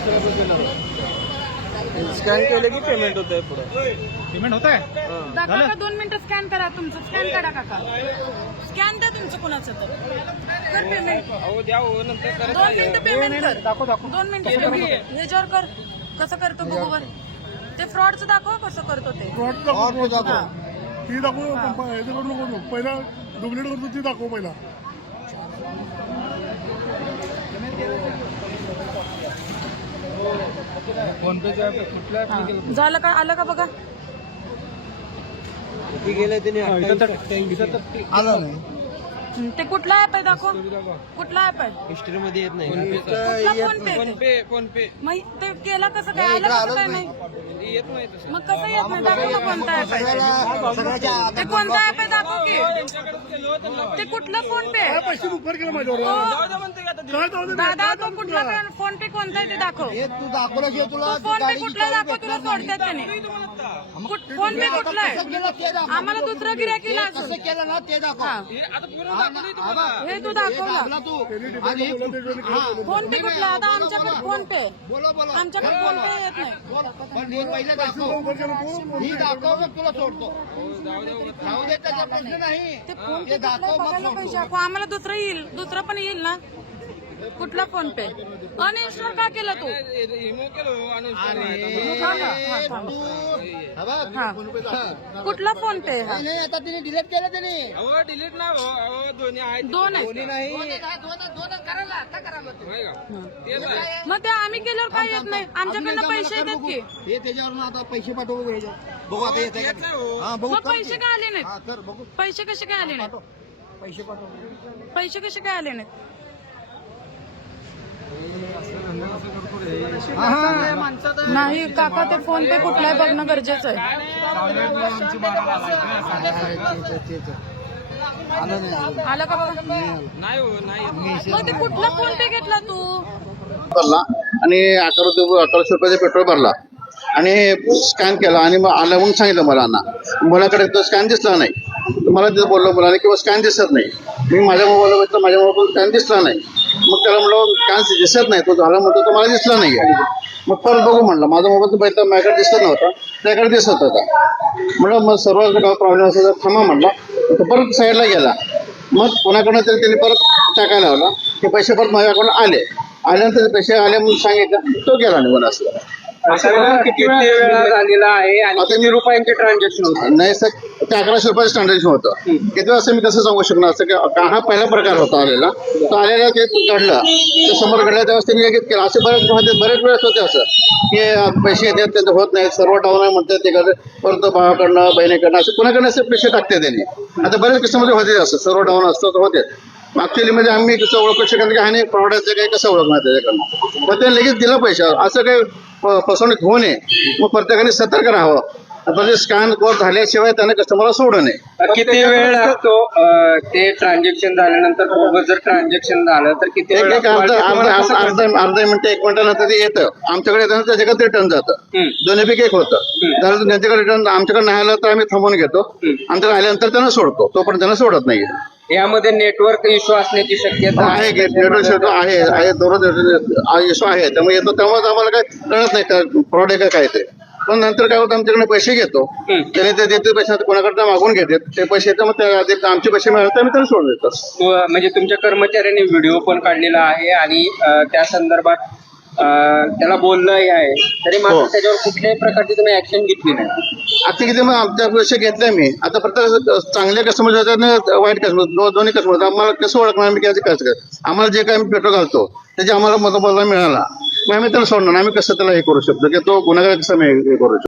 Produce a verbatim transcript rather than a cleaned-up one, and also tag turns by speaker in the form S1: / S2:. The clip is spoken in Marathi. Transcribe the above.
S1: स्कॅन केलं की पेमेंट होत आहे पुढे
S2: पेमेंट होत आहे
S3: काका दोन मिनिटं स्कॅन करा तुमचं स्कॅन करा काका स्कॅन द्या तुमचं कोणाचं तर कर पेमेंट
S1: अहो द्या हो नंतर
S3: दोन मिनिटं पेमेंट कर
S2: दाखव दाखव
S3: दोन मिनिटं पेमेंट ह्याच्यावर कर कसं करतो बघू बर ते फ्रॉडचं दाखव कसं करतो ते
S4: फ्रॉड दाखव ती दाखव हे करू नको पहिला डुप्लिकेट करतो ती दाखव पहिला
S2: फोन पे कुठल्या
S3: झालं का आलं का बघा
S1: किती गेले त्यांनी
S4: आला नाही
S3: ते कुठला ऍप आहे दाखव कुठला ऍप आहे
S1: हिस्ट्री मध्ये येत नाही
S3: कुठला PhonePe
S1: PhonePe PhonePe
S3: मग ते केलं कसं काय आलं कसं काय नाही
S1: येत नाही तसं
S3: मग कसं येत नाही दाखव ना कोणता ऍप आहे ते कोणता ऍप आहे दाखव की ते कुठलं फोन पे आहे?
S4: पैसे बुकवर केलं माझ्यावर
S3: हो.
S4: काय जाऊ दे
S3: दादा तो कुठला फोन पे कोणता आहे ते दाखव
S4: तू दाखवलं की तुला
S3: तो फोन पे कुठला दाखव तुला सोडतात त्याने कुठ- फोन पे कुठला आहे आम्हाला दुसरा गिऱ्हाईक केला अजून
S4: केलं ना ते दाखव
S3: हा. हे तू दाखव ना फोन पे कुठला आता आमच्याकडे फोन पे
S4: बोला बोला
S3: आमच्याकडे फोन पे येत नाही
S4: पण हे पहिले दाखव ही दाखव मग तुला सोडतो जाऊ दे त्याचा प्रश्न नाही
S3: ते फोन पे कुठला बघायला पाहिजे आपण. आम्हाला दुसरं येईल दुसरं पण येईल ना कुठला फोन पे अनइन्स्टॉल का केलं तू
S1: रिमूव्ह केलं
S3: थांब ना. हा, थांब. हा. कुठला फोन पे हा
S4: नाही आता तिने डिलीट केलं त्याने
S1: अहो डिलीट ना हो अहो दोन्ही आहेत
S3: दोन आहे
S1: नाही
S3: मग ते आम्ही केल्यावर काय येत नाही आमच्याकडनं पैसे येतात की
S4: हे त्याच्यावर आता पैसे पाठवू घ्यायचे बघू आता येते का ते. हा बघू
S3: मग
S4: कर
S3: पैसे
S4: ते.
S3: काय आले
S4: हा
S3: नाहीत
S4: कर बघू
S3: पैसे कसे काय आले नाहीत
S4: पैसे पाठव
S3: पैसे कसे काय आले नाहीत नाही काका ते फोन पे कुठला आहे बघणं गरजेचं आहे आलं का बघा
S1: नाही हो नाही
S3: मग ते कुठला फोन पे घेतला तू
S5: भरला आणि अकरा रुपये अकराशे रुपयाचा पेट्रोल भरला आणि स्कॅन केला आणि मग आलं म्हणून सांगितलं मुलांना मुलाकडे तो स्कॅन दिसला नाही मला तिथं बोललो मुलाने किंवा स्कॅन दिसत नाही मी माझ्या मोबाईलला बघितलं माझ्या मोबाईल स्कॅन दिसला नाही मग त्याला म्हणलं स्कॅन दिसत नाही तो झाला म्हणतो तो मला दिसला नाही मग परत बघू म्हणलं माझा मोबाईल बघितलं माझ्याकडे दिसत नव्हता त्याकडे दिसत होता म्हणलं मग सर्व प्रॉब्लेम असेल तर थांबा म्हणला तो परत साईडला गेला मग कोणाकडनं तरी त्यांनी परत टाकायला लावला ते पैसे परत माझ्याकडून आले आल्यानंतर पैसे आले म्हणून सांगितलं तो गेला निघून असं
S1: किती वेळा झालेला आहे आणि किती रुपयांचे ट्रान्झॅक्शन होतं
S5: नाही सर ते अकराशे रुपयाचं ट्रान्झॅक्शन होतं किती असं मी कसं सांगू शकणार असं की हा पहिला प्रकार होता आलेला तो आलेला ते घडलं ते समोर घडलं त्यावेळेस त्यांनी लगेच केलं असे बरेच होते बरेच वेळेस होते असं की पैसे येतात त्यांचं होत नाही सर्व डाऊन आहे म्हणतात ते करत परत भावाकडनं बहिणीकडनं असं कुणाकडनं असे पैसे टाकते त्यांनी आता बऱ्याच केसामध्ये होते असं सर्व डाऊन असतं तर होते ऍक्च्युअली म्हणजे आम्ही कसं ओळखू शकत की हा नाही प्रॉडक्टचं काही कसं ओळखणार त्याच्याकडनं मग ते लगेच दिलं पैसे असं काही फसवणूक होऊ नये मग प्रत्येकाने सतर्क राहावं आता ते स्कॅन कोड झाल्याशिवाय त्याने कस्टमरला सोडू नये
S1: किती वेळ लागतो अं, ते ट्रान्झॅक्शन झाल्यानंतर बरोबर जर ट्रान्झॅक्शन झालं तर किती
S5: एक
S1: वेळ
S5: एक अर्धा अर्धा अर्धा अर्धा अर्धा मिनिट एक मिनिटानंतर ते येतं आमच्याकडे येतं त्याच्याकडे रिटर्न जातं दोन्हीपैकी एक होतं जर त्यांच्याकडे रिटर्न आमच्याकडे नाही आलं तर आम्ही थांबवून घेतो आमच्याकडे आल्यानंतर त्यांना सोडतो तोपर्यंत त्यांना सोडत नाही
S1: यामध्ये नेटवर्क इश्यू असण्याची शक्यता
S5: आहे नेटवर्क शेवटी आहे आहे दररोज इश्यू आहे त्यामुळे येतो तेव्हाच आम्हाला काय कळत नाही का फ्रॉड आहे का काय ते पण नंतर काय होतं आमच्याकडे पैसे घेतो त्याने ते देते पैसे कोणाकडे मागून घेतात ते पैसे येतात मग त्या आमचे पैसे मिळाले आम्ही त्यांना सोडून देतो
S1: म्हणजे तुमच्या कर्मचाऱ्यांनी व्हिडिओ पण काढलेला आहे आणि अं, त्या संदर्भात अं, त्याला बोललंही आहे तरी मात्र
S5: हो.
S1: त्याच्यावर कुठल्याही प्रकारची तुम्ही ऍक्शन घेतली नाही
S5: आता किती मग आमच्या पैसे घेतले मी आता प्रत्येक चांगले कस्टमर होतात वाईट कस्टमर दोन्ही कस्टमर आम्हाला कसं ओळखणार आम्ही कसं कसं आम्हाला जे काय आम्ही पेट्रोल घालतो त्याचे आम्हाला मतभला मिळाला मग आम्ही त्याला सोडणार आम्ही कसं त्याला हे करू शकतो की तो गुन्हेगार कसं आम्ही हे करू शकतो